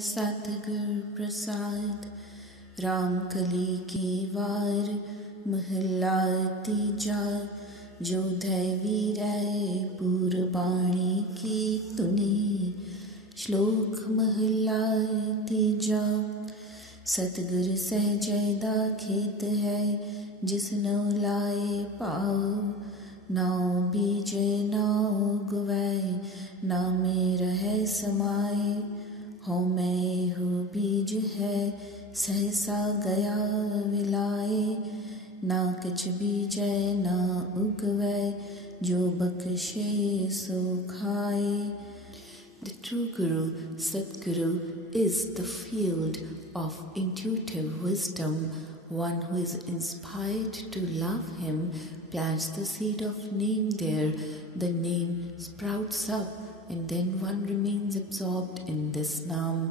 सतगुर प्रसाद। राम कली की वार महला तीजा। जो दैवी रै पूरबाणी की तुनी। श्लोक महला तीजा। सतगुर सहजै दा खेत है, जिस नौ लाए पाओ। नाउ बीजे नाउ गुवै, नामे रहै समाए। हौ मैं हो बीज है, सहसा गया विलाए। ना किछ बीजै ना उगवै, जो बख्शे सो खाए। The true Guru, Satguru, is the field of intuitive wisdom. One who is inspired to love him plants the seed of name there. The name sprouts up, and then one remains absorbed in this Naam.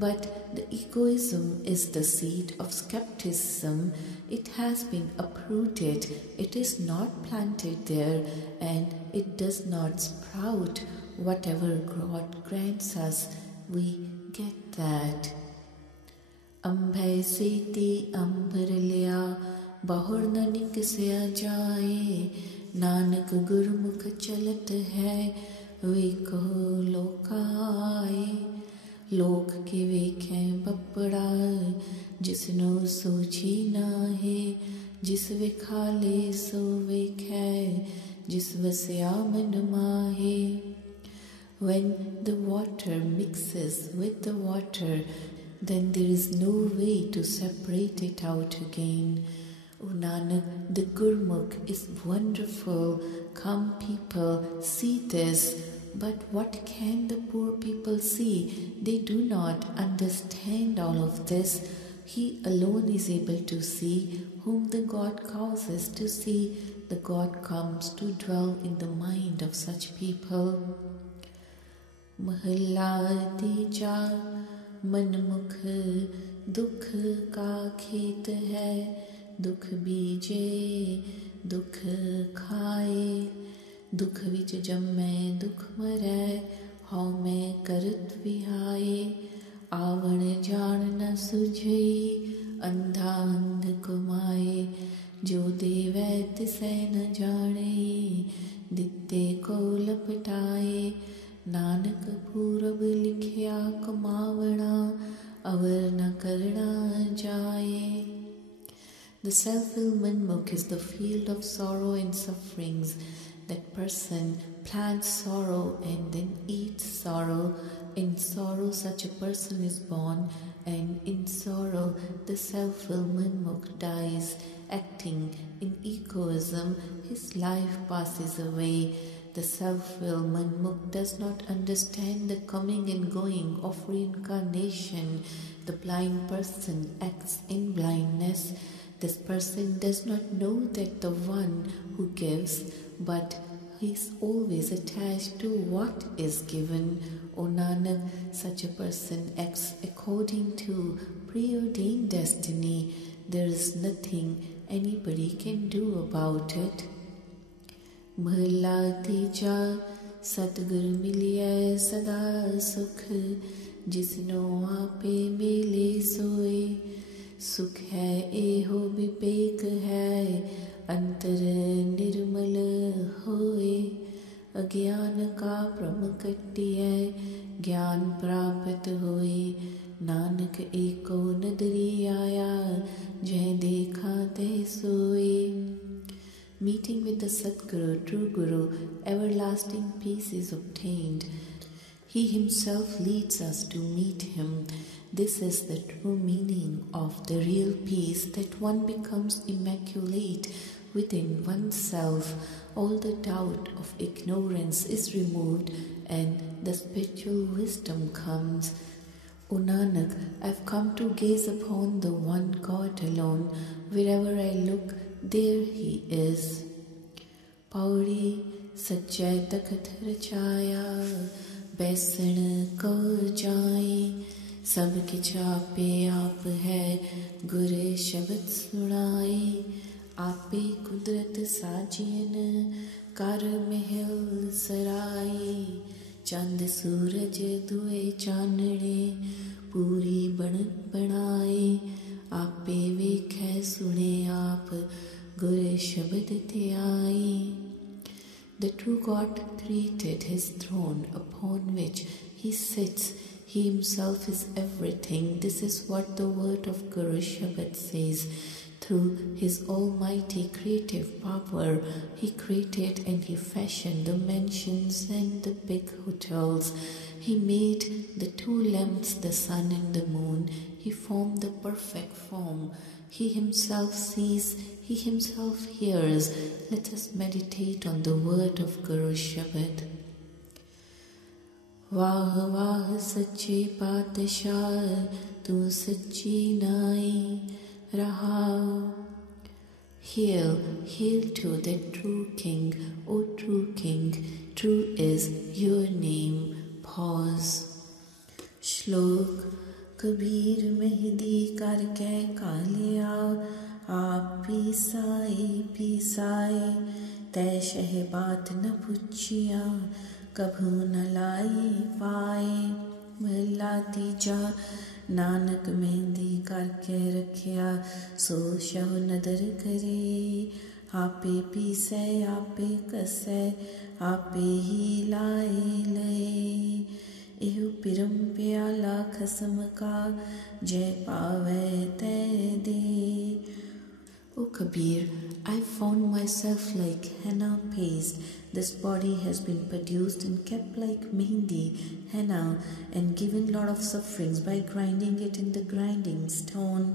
But the egoism is the seed of skepticism. It has been uprooted. It is not planted there, and it does not sprout. Whatever God grants us, we get that. Ambhai seti ambhar liya, bahur न निकसया जाए। नानक गुरमुख चलत है, वे कहो लोकाए। लोक के वेखें बपड़ा, जिसनो सूझी नाहे। जिस विखाले सो वेखै, जिस वस्या मन माहे। When the water mixes with the water, then there is no way to separate it out again. O Nanak, the Gurmukh is wonderful. Come people, see this. But what can the poor people see? They do not understand all of this. He alone is able to see. Whom the God causes to see, the God comes to dwell in the mind of such people. महला तीजा। मनमुख दुख का खेत है, दुख बीजे दुख खाए। दुख विच जम्मै दुख मरै, हौ मैं करत विहाए। आवण जान न सुझई, अंधा अंध कुमाए। जो देवै तिसै न जाने, दित्ते को लपटाए। नानक पूरब लिखिया कमावना, अवर न करना जाए। The self-willed Manmukh is the field of sorrow and sufferings. That person plants sorrow and then eats sorrow. In sorrow such a person is born, and in sorrow the self-willed Manmukh dies. Acting in egoism, his life passes away. The self-willed Manmukh does not understand the coming and going of reincarnation. The blind person acts in blindness. This person does not know that the one who gives, but he is always attached to what is given. O Nanak, such a person acts according to preordained destiny. There is nothing anybody can do about it. महला तीजा। सतगुर मिलिए सदा सुख, जिसनो आपे मिले सोए। सुख है एहो विवेक है, अंतर निर्मल होए। अज्ञान का भ्रम कटिए, ज्ञान प्राप्त होए। नानक एको नदरी आया, जह देखा तह सोए। Meeting with the Satguru, true Guru, everlasting peace is obtained. He himself leads us to meet him. This is the true meaning of the real peace, that one becomes immaculate within oneself. All the doubt of ignorance is removed and the spiritual wisdom comes. O Nanak, I have come to gaze upon the one God alone. Wherever I look, there he is. Pauri सच्चै तखत रचाया, बैसण को जाए। सब किछ आपे आप है, गुर शब्द सुनाए। आपे कुदरत साजियन, कर महल सराए। चंद सूरज दुए चानड़े पूरी बनत बनाए आपे वेखै सुने आप गुर शब्द ते आई. The true God created his throne upon which he sits. He himself is everything. This is what the word of Guru Shabad says. Through his almighty creative power, he created and he fashioned the mansions and the big hotels. He made the two lamps, the sun and the moon. He formed the perfect form. He himself sees, he himself hears. Let us meditate on the word of Guru Shabad. वाह वाह सच्चे पातशाह तू सच्ची नाई रहा. Hail, hail to the true King, O true King, true is your name. Pause. श्लोक. कबीर मेहदी करके कालिया आप पीसाए तै शहबात न पुछिया कभू न लाई पाए. महला तीजा. नानक मेहंदी करके रखिया सो शव नदर करे आपे पीसै आपे कसै आपे ही लाए लए. एहु पिरम प्याला खसम का जय पावै तै दे. O Kabir, I found myself like henna paste. This body has been produced and kept like mehndi, henna, and given lot of sufferings by grinding it in the grinding stone.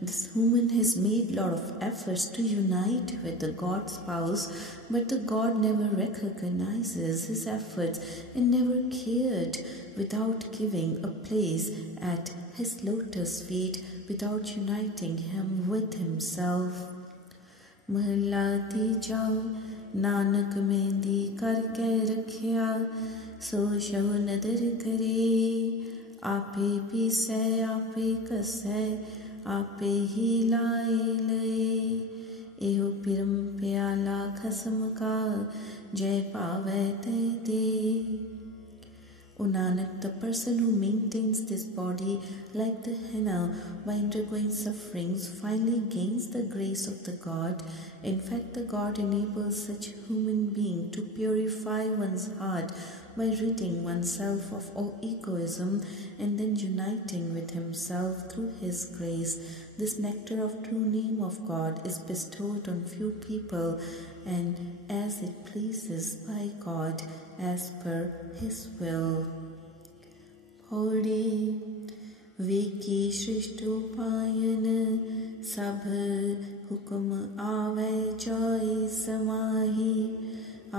This woman has made lot of efforts to unite with the God's spouse, but the God never recognizes his efforts and never cared without giving a place at his lotus feet, without uniting him with himself. महला तीजा. नानक मेहंदी करके रखिया सो शव नदर करे आपे पीसै आपे कसै आपे ही लाए लए. एहो पिरम प्याला खसम का जय पावै तै दे. O Nanak, the person who maintains this body like the henna by undergoing sufferings finally gains the grace of the God. In fact, the God enables such human being to purify one's heart by ridding oneself of all egoism and then uniting with himself through his grace. This nectar of true name of God is bestowed on few people and as it pleases by God as per his will. Pauri. Veki shrishtopayan sabh hukum ave joy samahi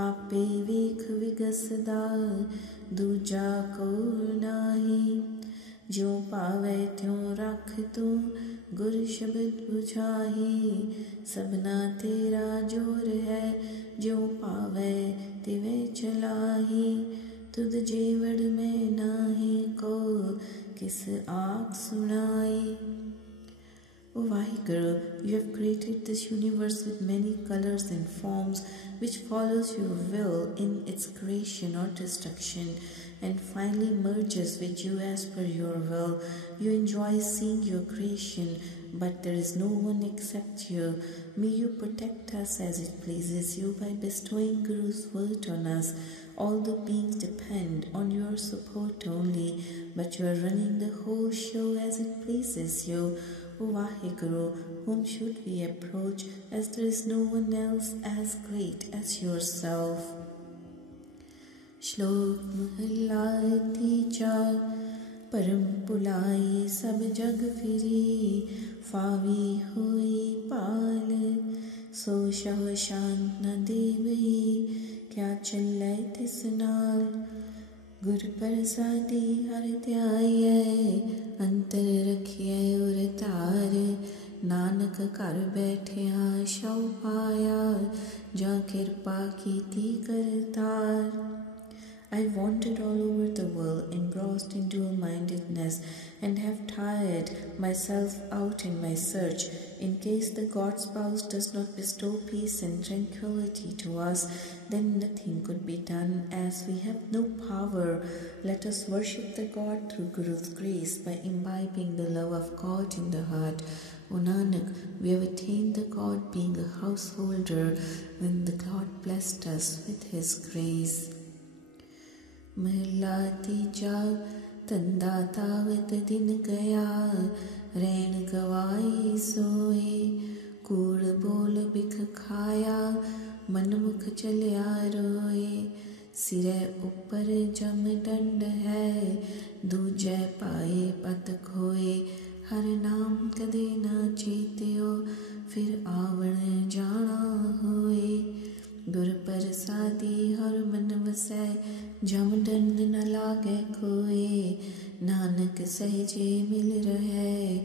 आपे वेख विगसदा दूजा को नाही. जो पावे त्यों रख तू गुर शब्द बुझाही सबना तेरा जोर है जो पावे तिवे चलाही. तुद जेवड़ में नाही को किस आँख सुनाई. O Vaheguru, you have created this universe with many colors and forms which follows your will in its creation or destruction and finally merges with you as per your will. You enjoy seeing your creation, but there is no one except you. May you protect us as it pleases you by bestowing Guru's word on us. All the beings depend on your support only, but you are running the whole show as it pleases you. O Vaheguru, whom should we approach as there is no one else as great as yourself? Shlok Mahalla Teeja. परम पुलाई सब जग free फावी हुई पाल सो शव शांत न देवही क्या चलै तिस नाल गुर प्रसादी हर ध्याये अंतर रखिए उर तार नानक घर बैठिया शव पाया जा कृपा कीती Kartar. I wandered all over the world and brought engrossed in dual-mindedness and have tired myself out in my search. In case the God spouse does not bestow peace and tranquility to us, then nothing could be done, as we have no power. Let us worship the God through Guru's grace by imbibing the love of God in the heart. O Nanak, we have attained the God being a householder when the God blessed us with His grace. Mahla tija tanda tavat din gaya, रैन गवाई सोए, कूड़ बोल बिख खाया, मन मुख चलिया रोए, सिरे ऊपर जम दंड है, दूजे पाए पत खोए, हर नाम कदे न चेत्यो, फिर आवण जाना होए, गुर प्रसादी हर मन वसै, जम दंड न लागे कोए, नानक सहजे मिल रहे,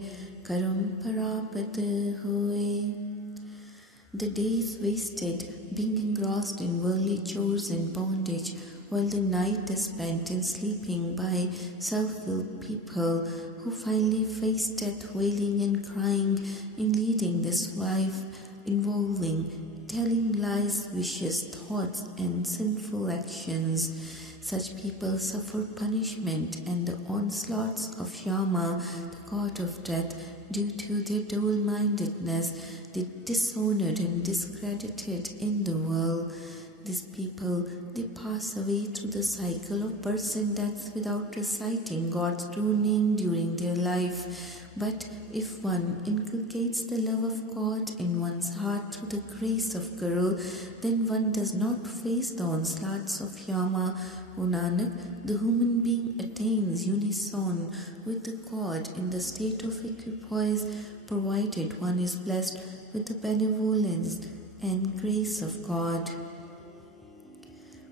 करम प्राप्त होए. The days wasted being engrossed in worldly chores and bondage, while the night is spent in sleeping by self-willed people who finally face death wailing and crying in leading this life involving telling lies, vicious thoughts and sinful actions. Such people suffer punishment and the onslaughts of Yama, the god of death, due to their double-mindedness, they dishonored and discredited in the world. These people, they pass away through the cycle of births and deaths without reciting God's true name during their life. But if one inculcates the love of God in one's heart through the grace of Guru, then one does not face the onslaughts of Yama. O Nanak, the human being attains unison with the God in the state of equipoise, provided one is blessed with the benevolence and grace of God.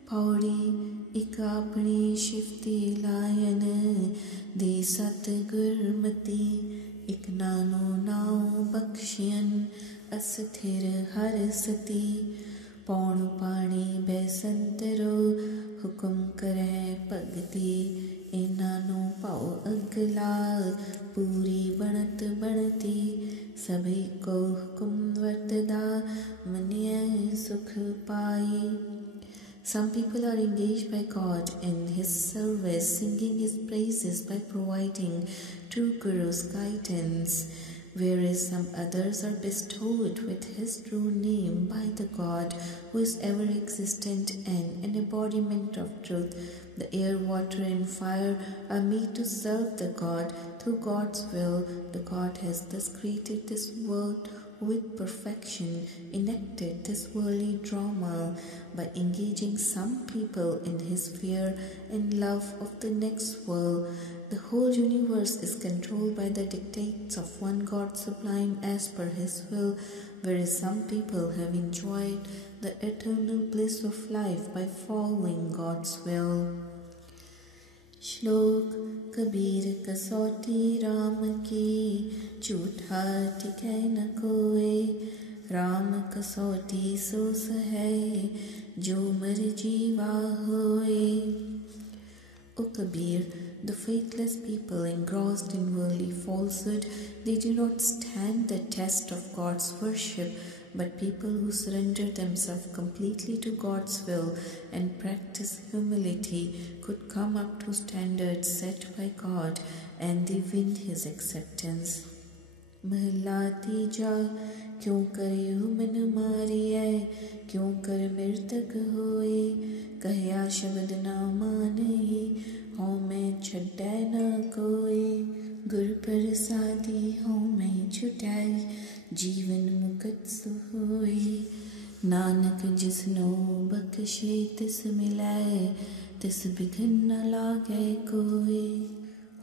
Pauri ik apni shifti layan de sat gurmati ik nano nao bakshiyan asthir har sati paun pani besantaro hukum kare pagti enano pau agla puri banat banati sabhi ko hukum vartada manya sukh pai. Some people are engaged by God in His service, singing His praises by providing true Guru's guidance, whereas some others are bestowed with His true name by the God who is ever existent and an embodiment of truth. The air, water and fire are made to serve the God through God's will. The God has thus created this world with perfection, enacted this worldly drama by engaging some people in His fear and love of the next world. The whole universe is controlled by the dictates of one God sublime as per His will, whereas some people have enjoyed the eternal bliss of life by following God's will. श्लोक कबीर कसौटी राम की झूठा टिकै न कोय राम कसौटी सोस है जो मर जीवा होए. O Kabir, the faithless people engrossed in worldly falsehood, they do not stand the test of God's worship, but people who surrender themselves completely to God's will and practice humility could come up to standards set by God and they win His acceptance. महला तीजा क्यों करे मन मारिए क्यों कर मृतक होए कहया शब्द ना माने हौ मैं छड्डै ना कोई गुर प्रसादी हौ मैं छुटाई जीवन मुकत सोई नानक जिसनो बख्शे तिस मिलाए तिस बिघन न लागे कोई.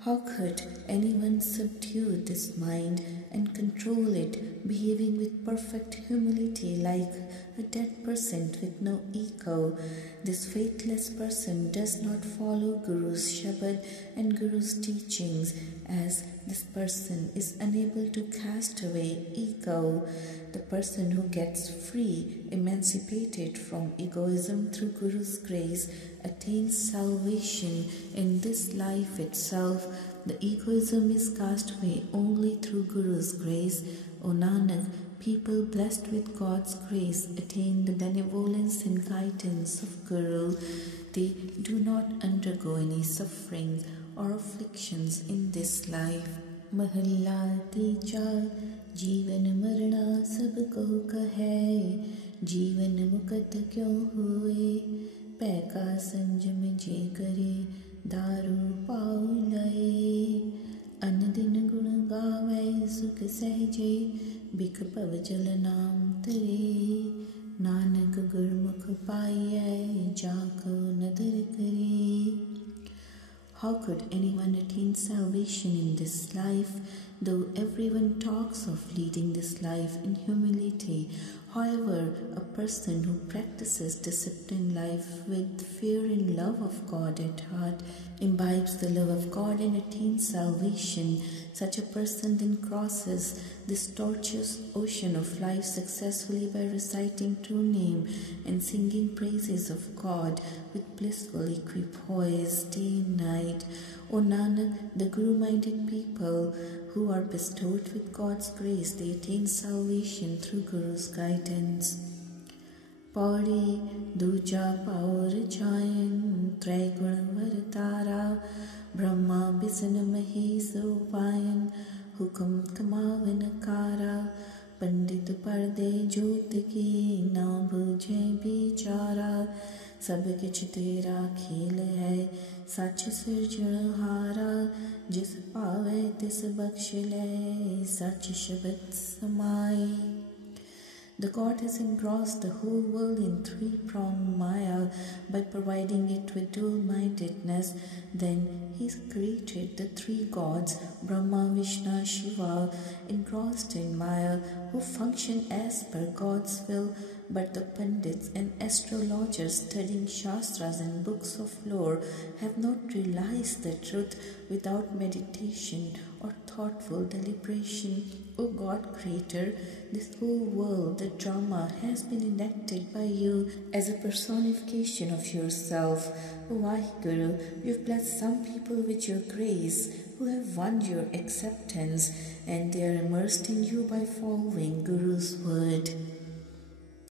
How could anyone subdue this mind and control it, behaving with perfect humility like a dead person with no ego. This faithless person does not follow Guru's Shabad and Guru's teachings, as this person is unable to cast away ego. The person who gets free, emancipated from egoism through Guru's grace, attains salvation in this life itself. The egoism is cast away only through Guru's grace. O Nanak, people blessed with God's grace attain the benevolence and guidance of Guru. They do not undergo any suffering or afflictions in this life. Mahalla Teeja जीवन मरना सबको कहे, जीवन मुकत क्यों हुए, पैका संजम जे करे, दारू पाऊ लए। अन दिन गुण गावे सुख सहजे, बिख पव जल नाम तरे, नानक गुरमुख पाइयै, जाको नदर करे। How could anyone attain salvation in this life, though everyone talks of leading this life in humility? However, a person who practices disciplined life with fear and love of God at heart imbibes the love of God and attains salvation. Such a person then crosses this tortuous ocean of life successfully by reciting true name and singing praises of God with blissful equipoise day and night. O Nanak, the Guru-minded people who are bestowed with God's grace, they attain salvation through Guru's guidance. Pauri Duja Paur Chayan Traigun Varatara Brahma Bisana Maheso Payan Hukum Kamavinakara Pandit Parde Jyot Ki Na Bujhe Bichara सब किछ तेरा खेल है सच सिरजनहारा जिस पावे तिस बख्श ले सच शब्द समाए. The God has engrossed the whole world in three-pronged Maya by providing it with dual-mindedness. Then He created the three gods, Brahma, Vishnu, Shiva, engrossed in Maya, who function as per God's will. But the Pandits and astrologers studying Shastras and books of lore have not realized the truth without meditation or thoughtful deliberation. O God Creator, this whole world, the drama, has been enacted by You as a personification of Yourself. O Vaheguru, You've blessed some people with Your grace, who have won Your acceptance, and they are immersed in You by following Guru's word.